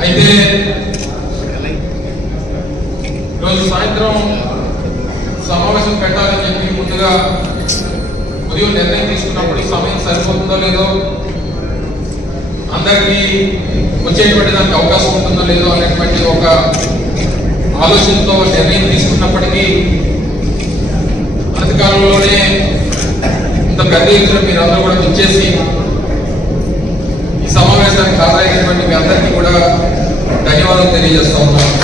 అయితే రోజు సాయంత్రం సమావేశం పెట్టాలని చెప్పి ముందుగా ఉదయం నిర్ణయం తీసుకున్నప్పుడు సమయం సరిపోతుందో లేదో అందరికీ వచ్చేటువంటి దానికి అవకాశం ఉంటుందో లేదో అనేటువంటి ఒక ఆలోచనతో నిర్ణయం తీసుకున్నప్పటికీ అధికారంలోనే ఇంత పెద్ద ఎత్తున మీరు అందరూ కూడా వచ్చేసి ఈ సమావేశానికి హాజరైనటువంటి మీ అందరికీ కూడా ధన్యవాదాలు తెలియజేస్తా ఉన్నాను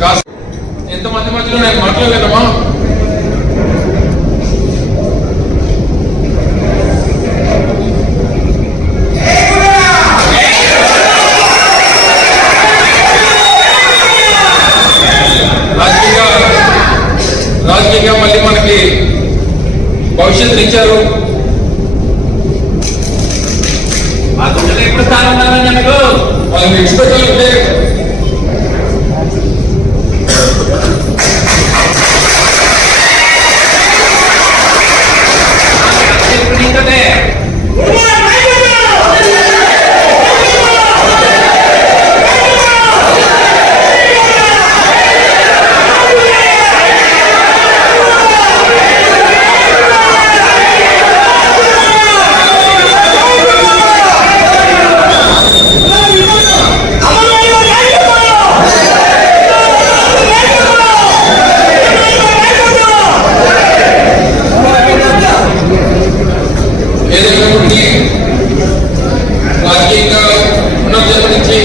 కాస్త ఎంతమంది మధ్యలో నేను మాట్లాడలేనమ్మా రాజకీయంగా మళ్ళీ మనకి భవిష్యత్తు ఇచ్చారు. మా గుండెలో ఎప్పుడు స్థానం ఉన్నారని మీకు వాళ్ళని విడిచిపెట్టాలంటే ఇప్పుడు నీతోనే ఏదైనప్పటికీ రాజకీయంగా పునర్జన్మ నుంచి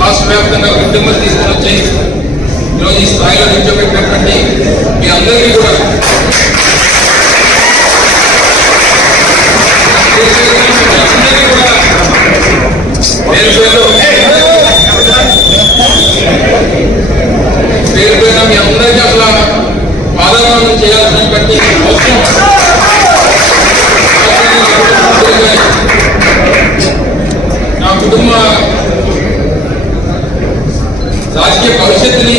రాష్ట్ర వ్యాప్తంగా గుర్తింపులు తీసుకుని వచ్చి ఈరోజు ఈ స్థాయిలో నిల్చోబెట్టినటువంటి మీ అందరికీ కూడా మీ అందరికీ కూడా పేరు పేరు పేరు పేరున మీ అందరికీ అసలు ఆదరణ చేయాల్సినటువంటి అవసరం. నా కుటుంబ రాజకీయ భవిష్యత్తుని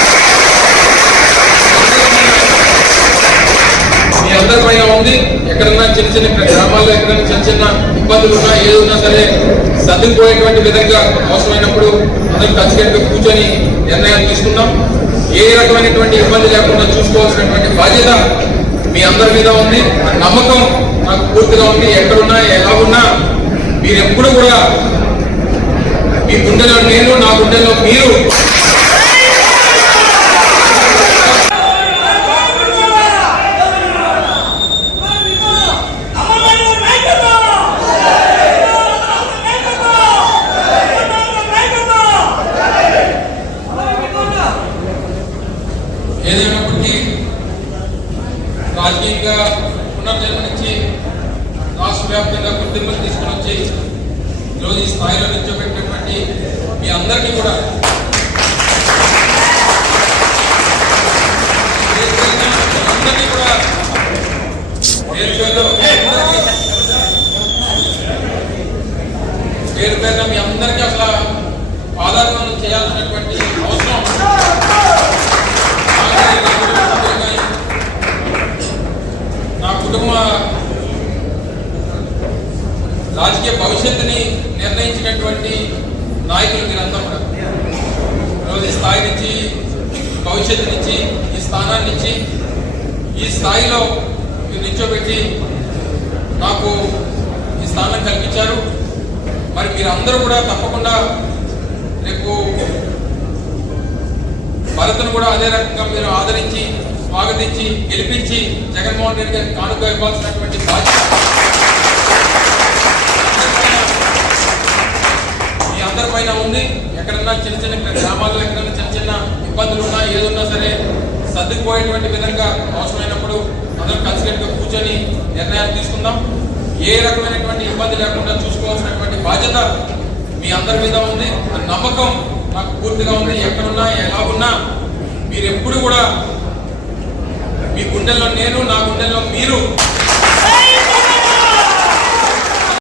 మీ అందరి ఉంది? ఎక్కడన్నా చిన్న చిన్న గ్రామాల్లో ఎక్కడైనా చిన్న చిన్న ఇబ్బందులు ఉన్నా ఏది ఉన్నా సరే సర్దుకుపోయేటువంటి విధంగా అవసరమైనప్పుడు అందరం కలిసికట్టుగా కూర్చొని నిర్ణయాలు తీసుకున్నాం. ఏ రకమైనటువంటి ఇబ్బంది లేకుండా చూసుకోవాల్సినటువంటి బాధ్యత మీ అందరి మీద ఉంది. ఆ నమ్మకం నాకు పూర్తిగా ఉంది. ఎక్కడున్నా ఎలా ఉన్నా మీరు ఎప్పుడు కూడా మీ గుండెలో నేను నా గుండెలో మీరు ఏదైనప్పటికీ రాజకీయంగా పునర్జన్మనిచ్చి రాష్ట్ర వ్యాప్తంగా గుర్తింపులు తీసుకుని వచ్చి ఈరోజు ఈ స్థాయిలో నిల్చోబెట్టినటువంటి మీ అందరికీ కూడా అందరికీ కూడా పేరు పేరున మీ అందరికీ పేరు పేరున మీ అందరికీ అసలు ఆధారం చేయాల్సినటువంటి అవసరం నా కుటుంబ రాజకీయ భవిష్యత్తుని నిర్ణయించినటువంటి నాయకులు మీరంతా కూడా. ఈరోజు ఈ స్థాయి నుంచి భవిష్యత్తు నుంచి ఈ స్థానాన్ని ఇచ్చి ఈ స్థాయిలో మీరు నిల్చోబెట్టి నాకు ఈ స్థానం కల్పించారు. మరి మీరందరూ కూడా తప్పకుండా రేపు భరత్ను కూడా అదే రకంగా మీరు ఆదరించి స్వాగతించి గెలిపించి జగన్మోహన్ రెడ్డి గారికి కానుక ఇవ్వాల్సినటువంటి బాధ్యత పైన ఉంది. ఎక్కడన్నా చిన్న చిన్న గ్రామాల్లో ఎక్కడన్నా చిన్న చిన్న ఇబ్బందులు ఉన్నా ఏదున్నా సరే సర్దుకుపోయేటువంటి విధంగా అవసరమైనప్పుడు అందరూ కలిసికట్టుగా కూర్చొని నిర్ణయాలు తీసుకుందాం. ఏ రకమైనటువంటి ఇబ్బంది లేకుండా చూసుకోవాల్సినటువంటి బాధ్యత మీ అందరి మీద ఉంది. ఆ నమ్మకం నాకు పూర్తిగా ఉంది. ఎక్కడున్నా ఎలా ఉన్నా మీరు ఎప్పుడు కూడా మీ గుండెల్లో నేను నా గుండెల్లో మీరు